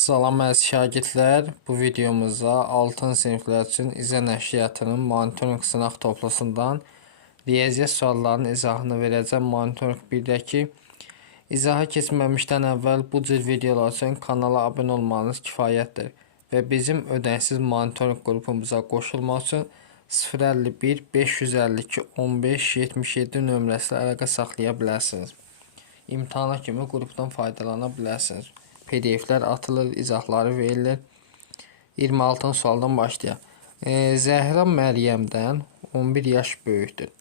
Salam əziz şagirdlər, bu videomuzda 6 siniflər üçün izə nəşriyyatının monitorinq sınaq toplusundan riyaziyyat suallarının izahını verəcəm. Monitorinq 1-dəki izaha keçməmişdən əvvəl bu cür videolar üçün kanala abunə olmanız kifayətdir və bizim ödənişsiz monitorinq qrupumuza qoşulmaq üçün 051 552 15 77 nömrəsilə əlaqə saxlaya bilərsiniz. İmtahana kimi qrupdan faydalana bilərsiniz. PDF-lər atılır, izahları verilir. 26 sualdan başlayaq. Zəhra Məryəmdən 11 yaş böyükdür.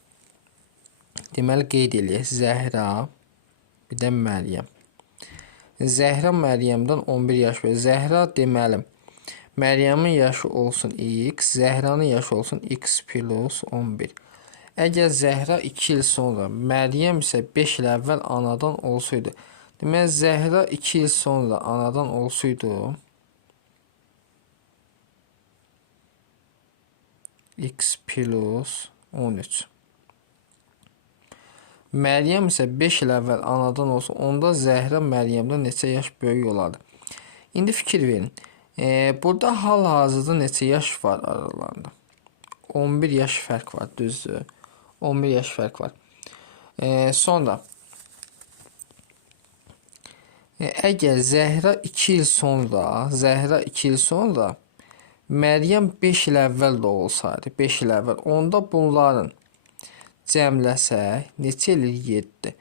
Deməli, qeyd eləyək. Zəhra, bir də Məryəm. Zəhra Məryəmdən 11 yaş böyükdür. Zəhra deməli, Məryəmin yaşı olsun x, Zəhranın yaşı olsun x plus 11. Əgər Zəhra 2 il sonra, Məryəm isə 5 il əvvəl anadan olsaydı, deməli, Zəhra 2 il sonra anadan olsaydı, x plus 13. Məryəm isə 5 il əvvəl anadan olsa, onda Zəhra Məryəmdən neçə yaş böyük olardı? İndi fikir verin. Burada hal-hazırda neçə yaş var aralarında? 11 yaş fərq var, düzdür? 11 yaş fərq var. Sonra, əgər Zəhra 2 il sonra, Məryəm 5 il əvvəl də olsaydı, 5 il əvvəl, onda bunların cəmləsək, neçə eləyir? 7.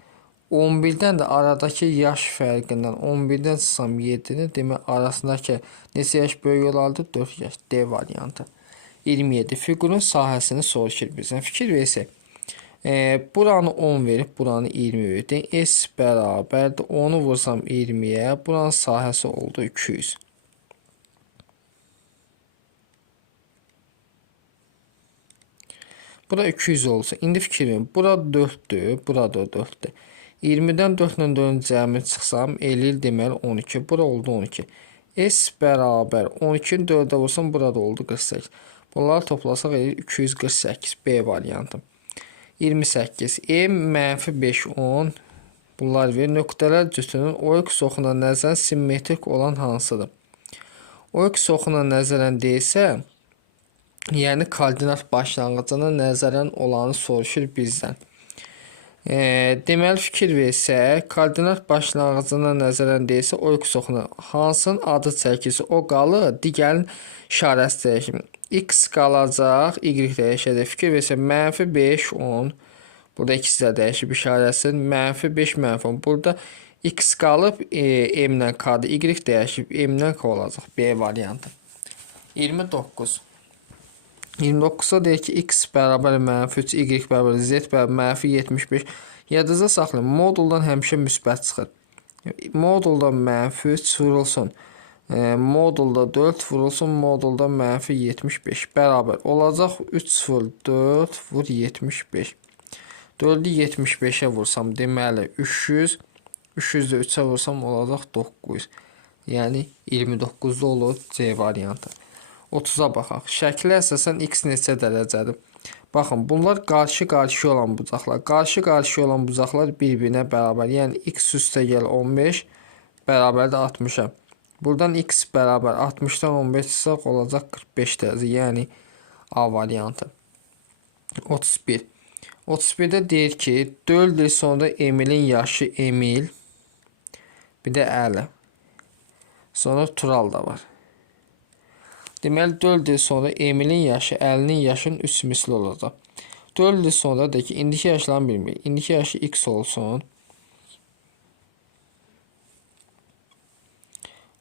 11-dən də aradakı yaş fərqindən 11-dən çıxsam 7-ni, demək arasındakı neçə yaş böyük olardı? 4 yaş. D variantı. 27. Fiqurun sahəsini soruşur bizdən. Fikir versək. Buranı 10 verib, buranı 20 verib. S bərabərdir. 10'u vursam 20'yə, buranın sahəsi oldu 200. Bura 200 olsun. İndi fikir verin. Bura 4'dür, burada 4'dür. 20'dən 4 ilə 4'ün cəmi çıxsam, eləyir deməli 12. Bura oldu 12. S bərabər 12'ni 4'ə vursam, burada oldu 48. Bunları toplasaq eləyir 248. B variantı. 28. -5 10. Bunlar verir. Nöqtələr cütünün OX oxuna nəzərən simmetrik olan hansıdır? OX oxuna nəzərən deyilsə, yəni koordinat başlanğıcına nəzərən olanı soruşur bizdən. Deməli, fikir versək, koordinat başlanğıcına nəzərən deyilsə, OX oxuna hansının adı çəkilsə o qalır, digərin işarəsi dəyişir. X qalacaq, Y dəyişəcək. Fikir versək, -5 10. Burada ikisi də dəyişib işarəsi. -5 -10. Burada X qalıb, M-lə qaldı. Y dəyişib, M-lə olacaq. B variantı. 29. 29'da deyir ki, x bərabər -3, y bərabər z bərabər -75. Yadınızda saxlayın, moduldan həmişə müsbət çıxır. Modulda -3 vurulsun, modulda 4 vurulsun, modulda -75 bərabər olacaq 3 vur 4 vur 75. 4'ü 75'ə vursam, deməli 300, 300'də 3'ə vursam olacaq 900. Yəni 29'da olur C variantı. 30'a baxaq. Şəklə əsasən x neçə dərəcədir? Baxın, bunlar qarşı-qarşı olan bucaqlar. Qarşı-qarşı olan bucaqlar bir-birinə bərabər. Yəni x üstəgəl 15 bərabərdir 60'a. Buradan x bərabər 60'dan 15 çıxsaq olacaq 45 dərəcə. Yəni A variantı. 31. 31'də deyir ki, 4 il sonra Emil'in yaşı Emil, bir də Əli. Sonra Tural da var. Deməli, 4 il sonra Emil'in yaşı Əlinin yaşının 3 misli olacaq. 4 il sonra da ki, indiki yaşlarını bilmirik. İndiki yaşı x olsun.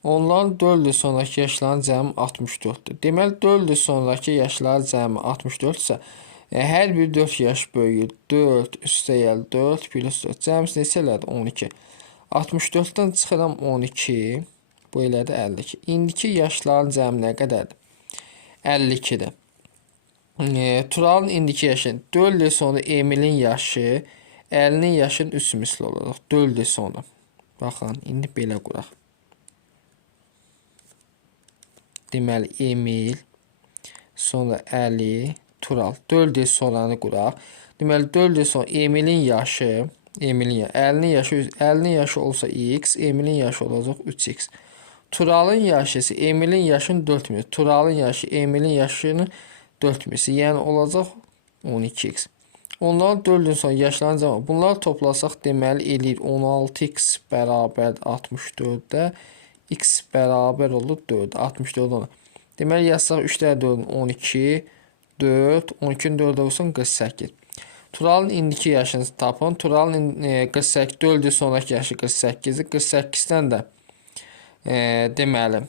Onların 4 il sonraki yaşların cəmi 64'dür. Deməli, 4 il sonraki yaşların cəmi 64 isə, hər bir 4 yaş böyüyür. 4 üstəgəl 4 plus 4. Cəmisi neçə elədi? 12. 64'dən çıxıram 12. Bu elədi 52. İndiki yaşların cəmi nə qədərdir? 52'dir. Turalın indiki yaşı 4 il sonra Emil'in yaşı Əlinin yaşının 3 misli olacaq. 4 il sonra. Baxın, indi belə quraq. Deməli, Emil, sonra Əli, Tural. 4 il sonranı quraq. Deməli, 4 il sonra Emil'in yaşı, Əlinin yaşı olsa x, Emil'in yaşı olacaq 3x. Turalın yaşı isə Emilin yaşının 4 misli. Turalın yaşı Emilin yaşının 4 misli. Yəni olacaq 12x. Onların 4 gün sonra yaşlanınca zaman bunları toplasaq deməli eləyir 16x bərabər 64-də x bərabər olur 4. 64 olur. Deməli yazsaq 3 dəfə 4 12 4 12-nin 4-ə vursan 48. Turalın indiki yaşını tapın. Turalın 48 4 il sonraki yaşı 48-dir. 48-dən də deməli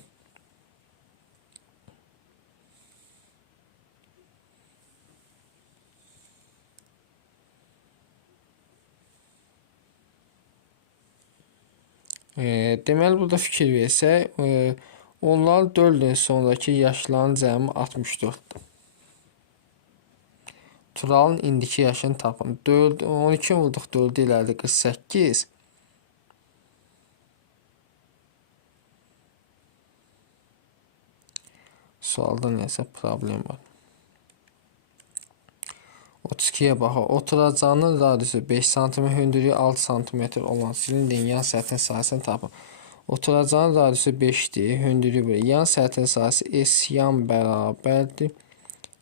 deməli burada fikir versək, onlar 4 il sonraki yaşların cəmi 64-dür. Turalın indiki yaşını tapın. 12 vurduq 4 ilərdə 48. Sualda nəsə problem var. 32-yə baxaq. Oturacağının radiusu 5 cm, hündürlüyü 6 cm olan silindrin yan səthinin sahəsini tapın. Oturacağının radiusu 5-dir, hündürlüyü 1. Yan səthin sahəsi S yan bərabərdir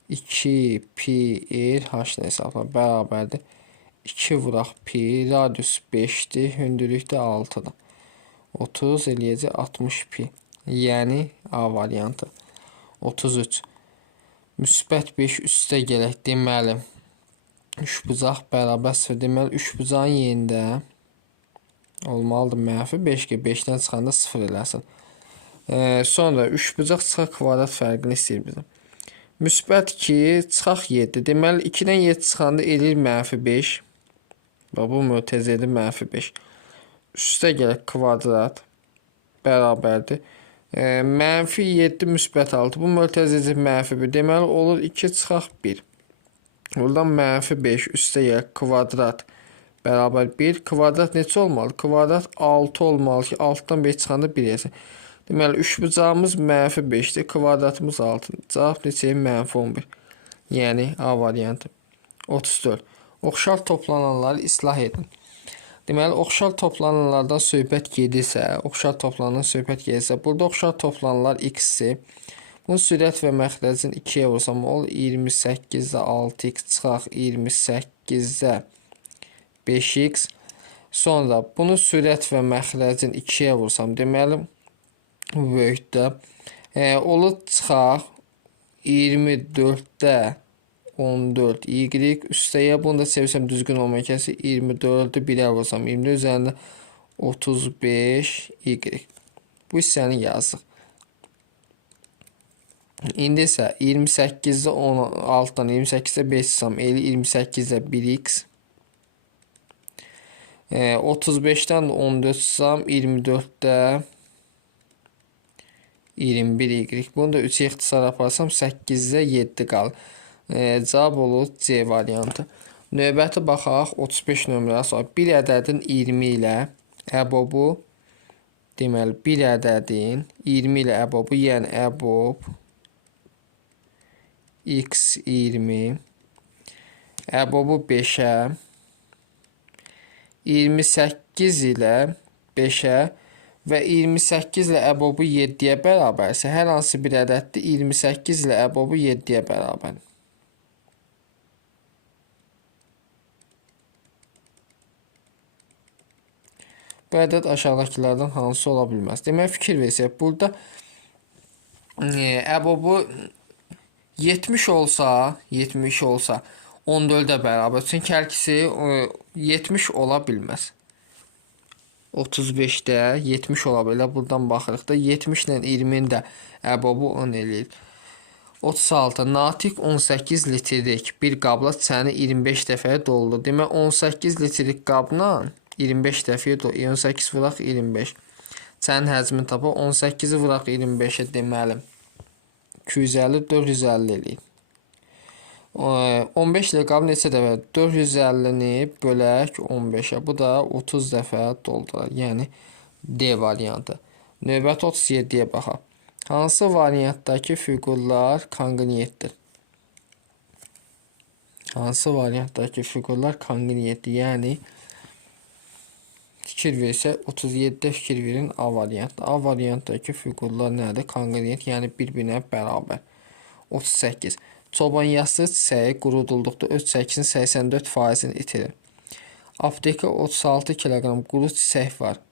2 pi r h hesabla bərabərdir 2 vuraq pi, radius 5-dir, hündürlük də 6-dır. 30 eləyəcək 60 pi. Yəni A variantı. 33. Müsbət 5 üstə gələk. Deməli 3 bucaq bərabər 0. Deməli 3 bucağın yerində olmalıdır mənfi 5 ki 5-dən çıxanda 0 eləsin. Sonra 3 bucaq çıxaq kvadrat fərqini istəyir bizdən. Müsbət 2 çıxaq 7. Deməli 2-dən 7 çıxanda eləyir mənfi 5. Bu mötəzədir mənfi 5. Üstə gələk kvadrat bərabərdir. Mənfi 7 müsbət 6. Bu mötəzədir mənfi 1. Deməli olur 2 çıxaq 1. Buradan mənfi 5 üstə gələk kvadrat bərabər 1. Kvadrat neçə olmalı? Kvadrat 6 olmalı ki 6-dan 5 çıxanda 1 yesin. Deməli 3 bucağımız mənfi 5-dir. Kvadratımız 6. Cavab neçəyə? Mənfi 11. Yəni A variantı. 34. Oxşar toplananları islah edin. Deməli, oxşar toplananlardan söhbət gedirsə, burada oxşar toplananlar x-dir. Bunun sürət və məxrəcin 2-yə vursam, olur 28-də 6x çıxaq 28-də 5x. Sonra bunu sürət və məxrəcin 2-yə vursam, deməli, böyükdə olur çıxaq 24-də 14 y üstəyə bunu da çevirsəm düzgün olmayan kəsi 24-ü 1-ə vursam 20 üzərində 35 y. Bu hissəni yazdıq. İndi isə 28-də 16-dan 28-də 5 çıxsam 28-də 1x. 35-dən 14 çıxsam 24-də 21 y. Bunu da 3-ə ixtisar aparsam 8-də 7 qalır. Cavab olur C variantı. Növbəti baxaq 35 nömrəyə sonra. Bir ədədin 20 ilə əbobu, deməli bir ədədin 20 ilə əbobu, yəni əbob x20 əbobu 5-ə 28 ilə 5-ə və 28 ilə əbobu 7-yə bərabərsə, hər hansı bir ədəddir 28 ilə əbobu 7-yə bərabər. Bu ədəd aşağıdakilərdən hansı ola bilməz? Demək, fikir versək, burada əbobu 70 olsa 14-ə bərabər. Çünki hər ikisi 70 ola bilməz. 35-də 70 ola bilər. Buradan baxırıq da 70 ilə 20-nin də əbobu 10 eləyir. 36. Natiq 18 litrlik bir qabla çəni 25 dəfəyə doldu. Demək, 18 litrlik qabla 25 dəfəyə doldu. 18 vuraq 25. Çənin həcmini tapaq. 18-i vuraq 25-ə deməli 250, 450 eləyir. 15 ilə qab neçə dəfə? 450-ni bölək 15-ə. Bu da 30 dəfə doldurar. Yəni D variantı. Növbəti 37-yə baxaq. Hansı variantdakı fiqurlar konqruentdir? Hansı variantdakı fiqurlar konqruentdir? Yəni fikir versək 37-də fikir verin A variantı. A variantdakı fiqurlar nədir? Kongruent, yəni bir-birinə bərabər. 38. Çoban yastığı çiçəyi qurudulduqda öz çəkisinin 84%-ni itirir. Aptekə 36 kiloqram quru çiçək var.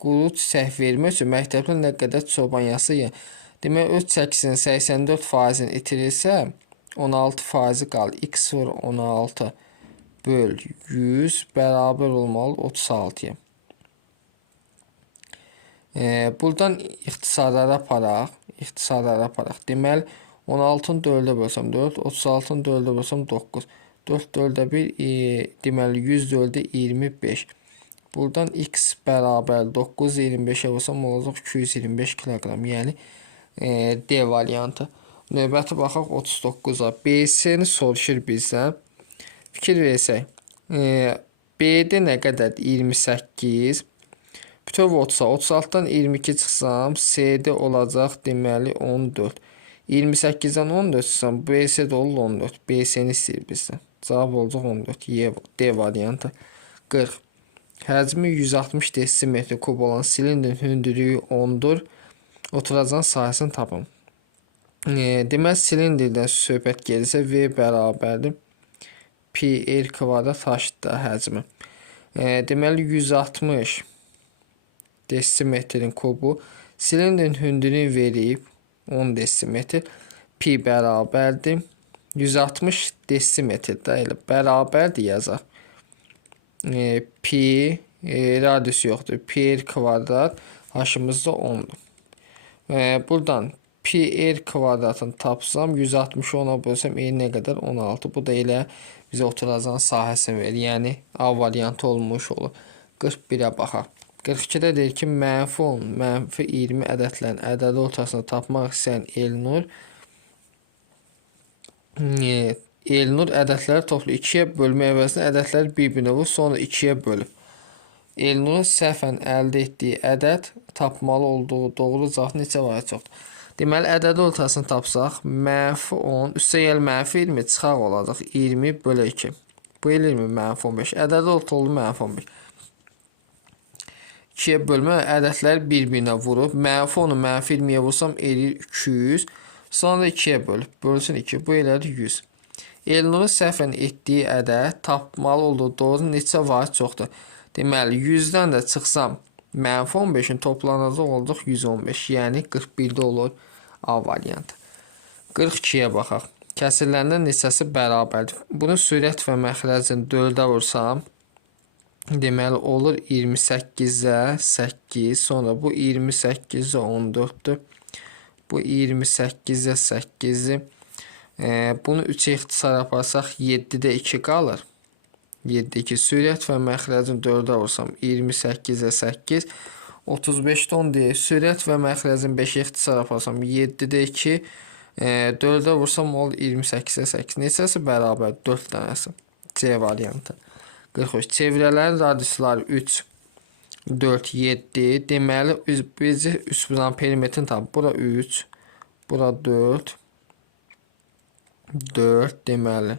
Quru çiçək vermək üçün məktəbdə nə qədər çoban yastığı yeyir? Demək, öz çəkisinin 84%-ni itirirsə, 16% qalır. X vur 16 böl 100 bərabər olmalı 36-ya. Buradan ixtisarlara aparaq. Deməli, 16-nı 4-ə bölsəm 4, 36-nı 4-ə bölsəm 9. 4 4-ə 1, deməli 100 4-ə 25. Buradan x bərabər 9, 25-ə vursan olacaq 225 kiloqram. Yəni D variantı. Növbəti baxaq 39-a. BC-ni soruşur bizdən. Fikir versək. BD nə qədərdir? 28. Bütöv 30-a. 36-dan 22 çıxsam, CD olacaq deməli 14. 28-dən 14 çıxsam, BC də olur 14. BC-ni istəyir bizdən. Cavab olacaq 14. D variantı. 40. Həcmi 160 desimetr kub olan silindrin hündürlüyü 10-dur. Oturacağın sahəsini tapın. Deməli, silindirdən söhbət gelirsə, V bərabərdir. Pi R kvadrat H-da həcmi. Deməli, 160 desimetrin kubu silindrin hündürlüyünü verib 10 desimetr. Pi bərabərdir. 160 desimetrdə elə bərabərdir yazaq. Pi radius yoxdur. Pi R kvadrat H-ımız da 10-dur. Buradan pi R kvadratını tapsam 160-ı 10-a bölsəm nə qədər? 16. Bu da elə bizə oturacağın sahəsini verir. Yəni A variantı olmuş olur. 41-ə baxaq. 42-də deyir ki, mənfi 10, mənfi 20 ədədlərin ədədi ortasını tapmaq istəyən Elnur ədədləri toplu 2-yə bölmə əvəzinə ədədləri bir-birinə vur, sonra 2-yə bölüb. Elnurun səhvən əldə etdiyi ədəd tapmalı olduğu doğru cavab neçə var çoxdur? Deməli, ədədi ortasını tapsaq, mənfi 10, üstə gəl mənfi 20 çıxaq olacaq. 20 bölü 2. Bu elirmi mənfi 15. Ədədi orta oldu mənfi 15. 2-yə bölmə ədədləri bir-birinə vurub. Mənfi 10-u mənfi 20-yə vursam eləyir 200. Sonra 2-yə bölüb. Bölsün 2. Bu elədir 100. Elnurun səhvən etdiyi ədəd tapmalı olduğu doğru neçə var çoxdur? Deməli, 100-dən də çıxsam, mənfi 15-in toplanacaq olacaq 115. Yəni 41-də olur A variantı. 42-yə baxaq. Kəsirlərindən neçəsi bərabərdir? Bunu sürət və məxrəcini 4-ə vursam, deməli olur 28-ə 8. Sonra bu 28-ə 14-dür. Bu 28-ə 8-dir. Bunu 3-ə ixtisar aparsaq 7-də 2 qalır. 7-2 sürət və məxrəcin 4-ə vursam 28-ə 8. 35-də 10 deyil. Sürət və məxrəcin 5-ə ixtisar aparsam 7-də 2. 4-ə vursam olur 28-ə 8. Neçəsi bərabər? 4 dənəsi. C variantı. 43. Çevrələrin radiusları 3, 4, 7. Deməli, bizi üstbudan perimetrin tapıb. Bura 3, bura 4. 4 deməli.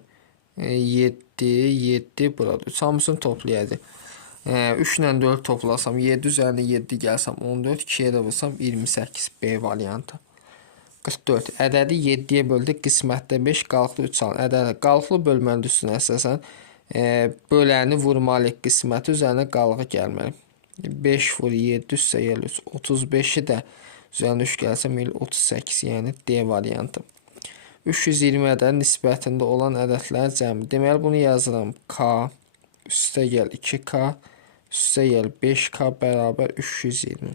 7, 7, burada 3. Hamısını toplayacaq. 3 ilə 4 toplasam 7 üzərində 7 gəlsəm 14, 2-yə də vursam 28. B variantı. 44. Ədədi 7-yə böldük, qismətdə 5, qalıqlı 3 alın. Ədədi qalıqlı bölməli üstünə əsasən böləni vurmalıyıq, qisməti üzərinə qalığı gəlməli. 5 vur 7 üstə gəl 3. 35-i də üzərinə 3 gəlsəm 38, yəni D variantı. 320 ədəd nisbətində olan ədədlər cəmi. Deməli, bunu yazıram. K üstə gəl 2K üstə gəl 5K bərabər 320.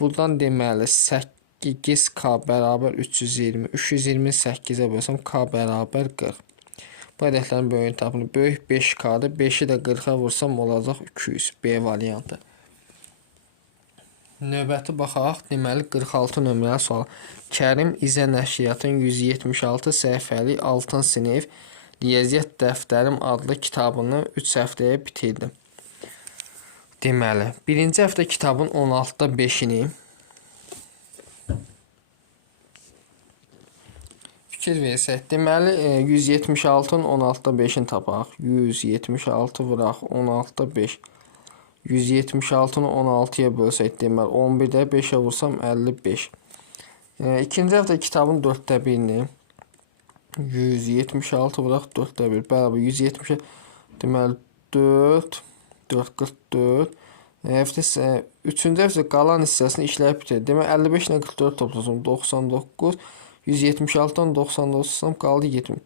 Buradan deməli 8K bərabər 320. 320 8-ə bölsəm K bərabər 40. Bu ədədlərin böyüyünü tapın. Böyük 5K-dır. 5-i də 40-a vursam olacaq 200. B variantı. Növbəti baxaq. Deməli 46 nömrəli sual. Kərim İzə Nəşriyyatın 176 səhifəlik 6 sinif Riyaziyyat dəftərim adlı kitabını 3 həftəyə bitirdim. Deməli, birinci həftə kitabın 16-da 5-ini fikir versək, deməli 176-nın 16-da 5-ini tapaq. 176 vuraq 16-da 5. 176-nı 16-ya bölsək, deməli 11-də 5-ə vursam 55. İkinci həftə kitabın 4də 1-ni 176 vuraq 4də 1 bərabər 170, deməli 4 44. Üçüncü həftə qalan hissəsini işləyib bitir. Demək 55 ilə 44 toplasam 99. 176-dan 99 çıxsam qaldı 70.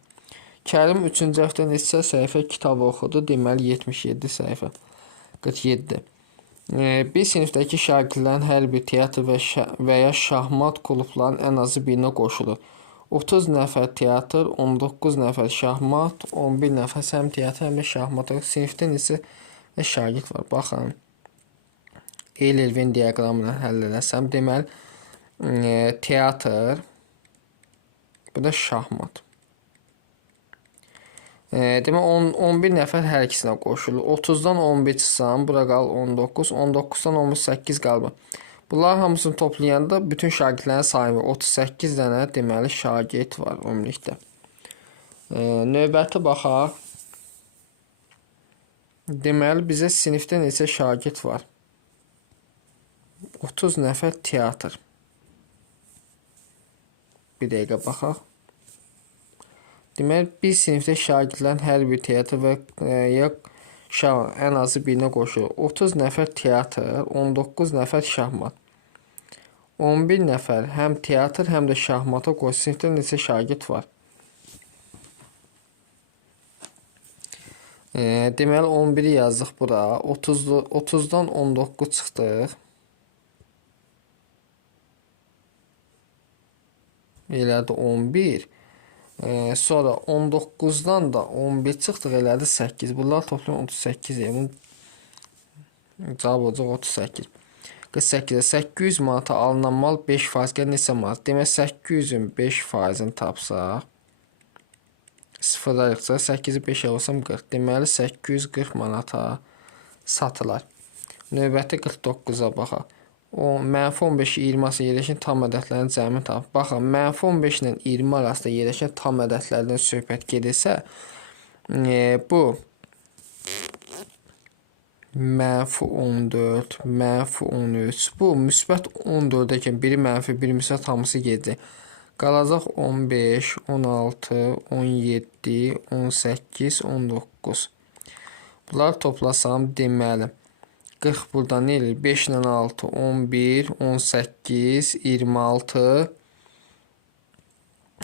Kərim 3-cü həftə neçə səhifə kitab oxudu? Deməli 77 səhifə. 47. Bir sinifdəki şagirdlərin hər bir teatr və ya şahmat klublarının ən azı birinə qoşulur. 30 nəfər teatr, 19 nəfər şahmat, 11 nəfər həm teatr, həm də şahmat. Sinifdə neçə şagird var? Baxın. Eyler-Venn diaqramını həll eləsəm, deməli teatr, bu da şahmat. Demək 11 nəfər hər ikisinə qoşulur. 30-dan 11 çıxsam, bura qal 19, 19-dan 18 qalır. Bunlar hamısını toplayanda bütün şagirdlərin sayı 38 dənə deməli şagird var ümumilikdə. Növbəti baxaq. Deməli bizə sinifdə neçə şagird var? 30 nəfər teatr. Bir dəqiqə baxaq. Deməli, bir sinifdə şagirdlərin hər bir teatr və ya ən azı birinə qoşulur. 30 nəfər teatr, 19 nəfər şahmat. 11 nəfər həm teatr, həm də şahmata qoşulur. Sinifdə neçə şagird var? Deməli, 11-i yazdıq bura. 30-dan 19 çıxdıq. Elədi 11. Sonra 19-dan da 11 çıxdıq, elədi 8. Bunlar toplam 38. Cavab olacaq 38. 48-ə 800 manata alınan mal 5%-ə neçə manat? Demək 800-ün 5%-ni tapsaq, sıfırda yıxsa 8-i 5-ə olsam 40. Deməli 840 manata satılar. Növbəti 49-a baxaq. Mənfi 15 20 arasında yerləşən tam ədədlərin cəmini tapıb. Baxın, mənfi 15 ilə 20 arasında yerləşən tam ədədlərdən söhbət gedirsə, bu mənfi 14, mənfi 13, bu müsbət 14-dəkin biri mənfi, biri müsbət hamısı gedəcək. Qalacaq 15, 16, 17, 18, 19. Bunları toplasam, deməli 40 buradan ne eləyir? 5 ilə 6, 11, 18, 26,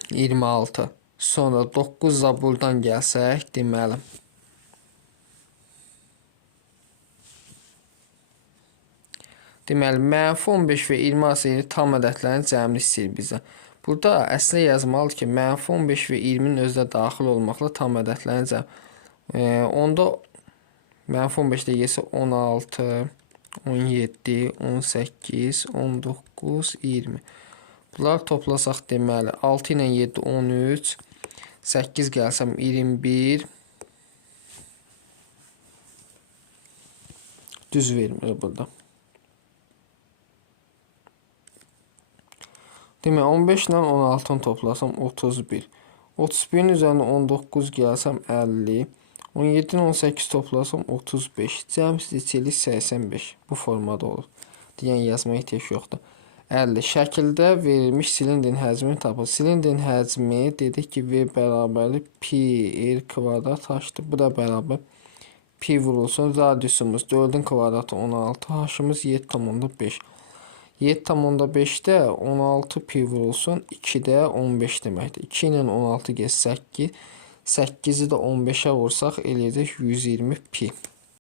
26. Sonra 9 da buradan gəlsək, deməli. Deməli, mənfi 15 və 20 arasında tam ədədlərin cəmini istəyir bizə. Burada əslində yazmalıdır ki, mənfi 15 və 20-nin özdə daxil olmaqla tam ədədlərin cəmini. Onda mənfi 15-də yesə 16, 17, 18, 19, 20. Bunlar toplasaq deməli 6 ilə 7, 13, 8 gəlsəm 21. Düz vermir burada. Demək 15 ilə 16-ını toplasam 31. 31-in üzərində 19 gəlsəm 50. 17-dən 18 toplasam 35. Cəmsi neçəlik 85. Bu formada olur. Deyən yazmaya ehtiyac yoxdur. 50. Şəkildə verilmiş silindrin həcmini tapın. Silindrin həcmi dedik ki, V bərabərli pi r kvadrat h-dır. Bu da bərabər pi vurulsun. Radiusumuz 4-ün kvadratı 16. H-ımız 7,5. 7,5-də 16 pi vurulsun. 2-də 15 deməkdir. 2 ilə 16 gəz 8. 8-i də 15-ə vursaq eləyəcək 120 pi.